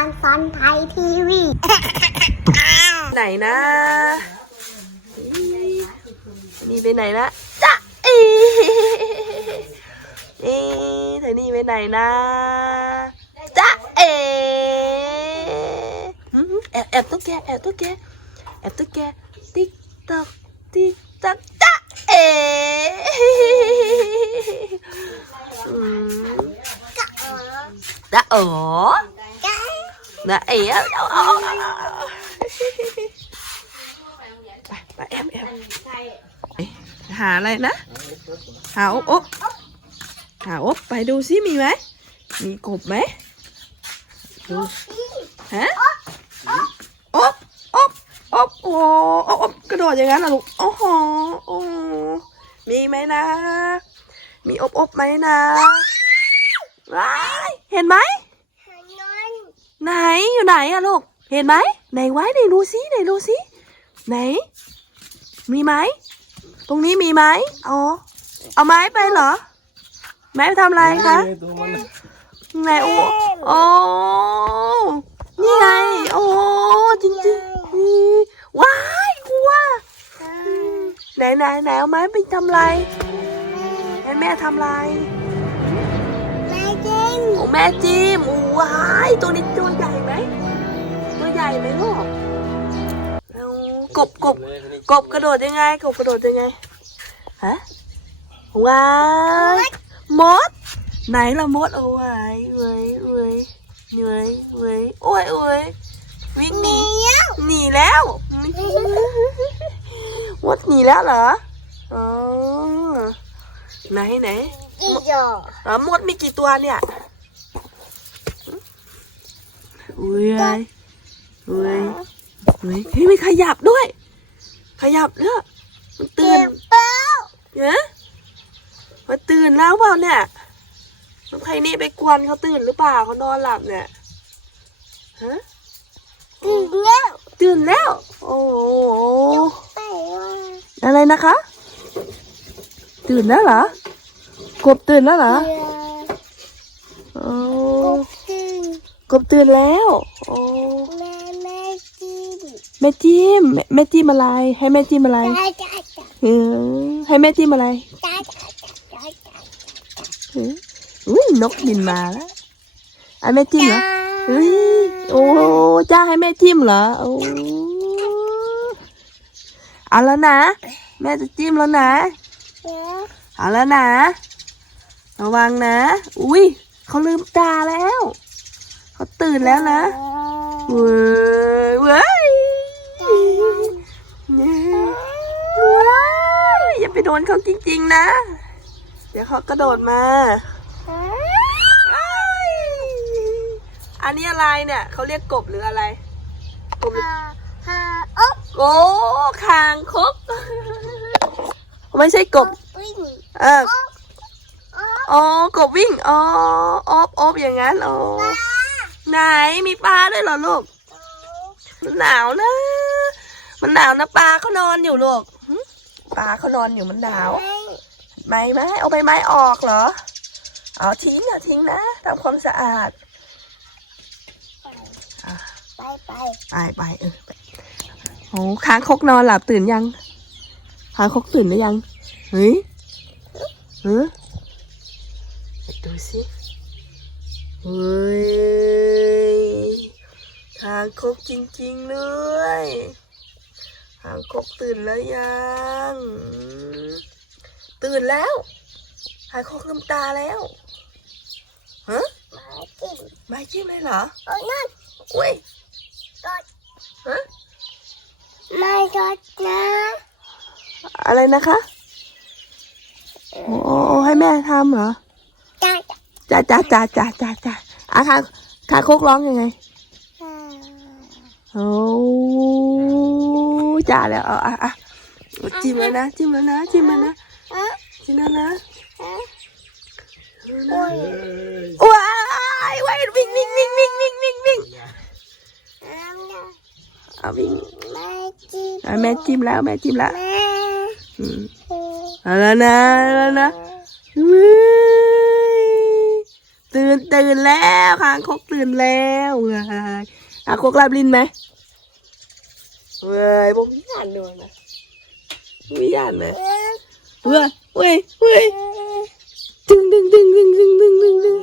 านซันไทยทีวี ไหนนะ นี่ไปไหนนะจ๊ะเอ๊เอ๊ะเธอนี่ไปไหนนะจ๊ะเอ๊หืมแอบแอบตุ๊กแกแอบตุ๊กแกแอบตุ๊กแกติ๊กตอกติ๊กตอกจ๊ะเอ๊อืมจ๊ะเอ๋อจ๊ะเอ๋ เอาเอาเอาเอาเอาไปไปแอบแอบหาอะไรนะหาอบอบหาอบไปดูซิมีไหมมีกบไหมดูฮะอบอบอบโอ้อบอบกระโดดอย่างนั้นเหรอลูกโอ้โหโอ้มีไหมนะ มีอบอบไหมนะว้ายเห็นไหม ไหนอยู่ไหนอะลูก เห็นไหมไหนไว้ไหนดูซิไหนดูซิไหน มีไหมตรงนี้มีไหมอ๋อ เอาไม้ไปเหรอ ไม้ไปทำอะไรคะไหนโอ้โอ้นี่ไง โอ้จริงจริงนี่ว้ายกลัวไหนไหนไหนเอาไม้ไปทำอะไรให้แม่ทำอะไร จริงโอ้แม่จิ้มโอ้ว้ายตัวนี้ตัวใหญ่ไหมตัวใหญ่ไหมลูกเอากบกบกบกระโดดยังไง กบกระโดดยังไงฮะว้ายมด ไหนละมดโอ้ยเว้ยเว้ยเว้ยเว้ยโอ้ยโอ้ยวิ่งหนีเนี้ยหนีแล้วมดหนีแล้วเหรออ๋อไหนไหนอีโยอ๋อมดมีกี่ตัวเนี่ย อุ้ยอุ้ยอุ้ยเฮ้ยมันขยับด้วย ขยับเนี่ยมันเก็ตื่นบเป้าเฮ้ยมันตื่นแล้วเปล่าเนี่ยน้องไพนี่ไปกวนเขาตื่นหรือเปล่าเขานอนหลับเนี่ยฮะอีเนี้ยตื่นแล้ว โอ้โหไปว่าอะไรนะคะ ตื่นแล้วเหรอกบตื่นแล้วเหรอเรือโอ้ กบตึง กบตื่นแล้ว โอ้แม่แม่จิ้มแม่จิ้มแม่แม่จิ้มอะไร ให้แม่จิ้มอะไรจ้าจ้าจ้าเออให้แม่จิ้มอะไรจ้าจ้าจ้าจ้าเอออุ้ยนกบินมาแล้วอะแม่จิ้มเหรอเฮ้ยโอ้จ้าให้แม่จิ้มเหรอโอ้เอาแล้วนะ แม่จะจิ้มแล้วนะเอาแล้วนะ ระวังนะ อุ้ยเขาลืมตาแล้ว เขาตื่นแล้วนะเว้ยเว้ยเว้ยอย่าไปโดนเขาจริงๆนะ เดี๋ยวเขากระโดดมาอ้ายอันนี้อะไรเนี่ยเขาเรียกกบหรืออะไรกบหรือฮาฮาอ๊อบโอ้คางคกไม่ใช่กบวิ่งเอออ๊อบอ๊อบอ๋อกบวิ่งอ๋ออบอบอย่างนั้นอ๋อ ไหนมีปลาด้วยเหรอลูก มันหนาวนะ มันหนาวนะปลาเขานอนอยู่ลูกปลาเขานอนอยู่มันหนาวใบไม้เอาใบไม้ออกเหรอ เอาทิ้งอะทิ้งนะทำความสะอาดไปไปไปไปเออโอ้ค้างคกนอนหลับตื่นยังค้างคกตื่นหรือยังเฮ้ยเฮ้ยดูสิเฮ้ย ค้างคกจริงๆเลยค้างคกตื่นแล้วยัง ตื่นแล้วค้างคกลืมตาแล้วฮะมาจิ้มไม่จิ้มเลยเหรอโอ้ยนั่นอุ้ยกดฮะไม่กดนะอะไรนะคะโอ้โอ้โอ้ให้แม่ทำเหรอจ้าจ้าจ้าจ้าจ้าจ้าจ้าจ้าอะค่ะขาโคกร้องยังไงอ่า โอ้จ้าแล้วเอาอะอะจิ้มแล้วนะจิ้มแล้วนะจิ้มแล้วนะอะจิ้มแล้วนะอะโอ้ยว้ายว้ายวิ่งวิ่งวิ่งวิ่งวิ่งวิ่งวิ่งอ่านะเอาวิ่งแม่จิ้มอะแม่จิ้มแล้วแม่จิ้มแล้วแม่อืมเออเอาแล้วนะเอาแล้วนะเว้ยตื่นตื่นแล้วคางคกตื่นแล้วเว้ ยคางคกรับลินไหมเว้ยผมมีย่านด้วยนะมีย่านไหมเอ้ยเว้ยเว้ยเว้ยเอ้ยดึงดึงดึงดึงดึงดึงดึงดึง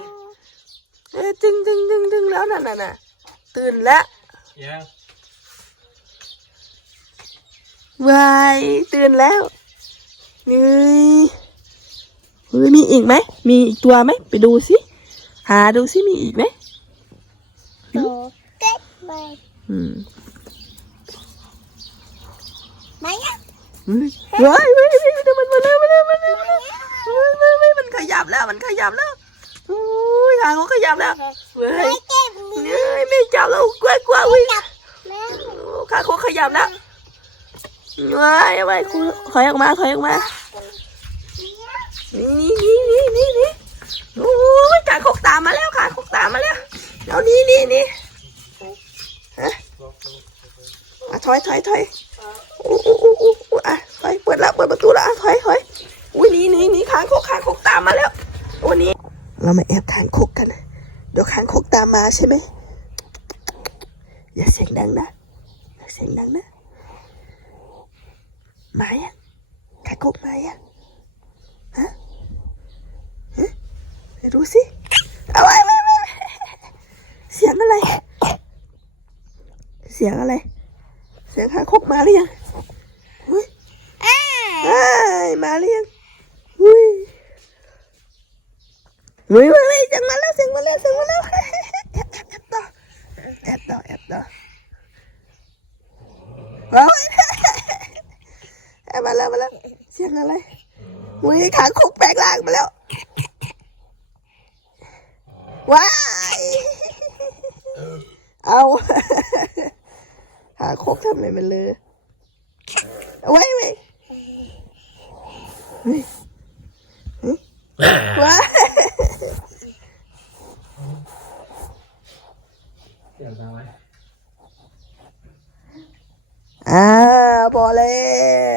เอ้ยดึงดึงดึงดึงแล้วนั่นน่ะน่ะตื่นแล้วยังวายตื่นแล้วเฮ้ยเฮ้ยมีอีกไหม มีอีกตัวไหม ไปดูสิ หาดูสิมีอีกไหมโตเก็บไป อืมมาเนี่ยเฮ้ยเฮ้ยเฮ้ยเฮ้ยเดี๋ยวมันมาแล้วมาแล้วมาแล้วเฮ้ยเฮ้ยเฮ้ยมันขยับแล้วมันขยับแล้วโอ้ยหางเขาขยับแล้วเฮ้ไม่ยเก็บมือเฮ้ยไม่จับแล้วกลัวกลัววิ่งจับแม่ขาเขาขยับแล้วเว้ยเว้ยคุณถอยออกมาถอยออกมานี่นี่นี่นี่นี่โอ้ยขาคกตามมาแล้วขาคกตามมาแล้วเอานี่นี่นี่ฮะอะ ถอยถอยถอยอู้อู้อู้อู้อู้อะถอยเปิดแล้วเปิดประตูแล้วอะถอยถอยอุ้ยนี่นี่นี่ขางคกขางคกตามมาแล้ววันนี้ เรามาแอบขางคกกันนะเดี๋ยวขางคกตามมาใช่ไหมอย่าเสียงดังนะอย่าเสียงดังนะมายังขางคกมายังไปดูสิเอาไว้เสียงอะไร เสียงอะไร สียงหาคกมาหรือยังอุ้ยเอ้ยมาหรือยังอุ้ยอุ้ยมาเลยเสียงมาแล้วเสียงมาแล้วเสียงมาแล้วแอบต่อแอบต่อแอบต่อเอาไว้แอบมาแล้วมาแล้วเสียงอะไรอุ้ยขาคกแปลงร่างมาแล้วว้ายเอา หาโคกทำไมมันเลยเอาไว้ไว้เฮ้ยเฮ้ยว้ายเดี๋ยวทำไมอ่าพอแล้ว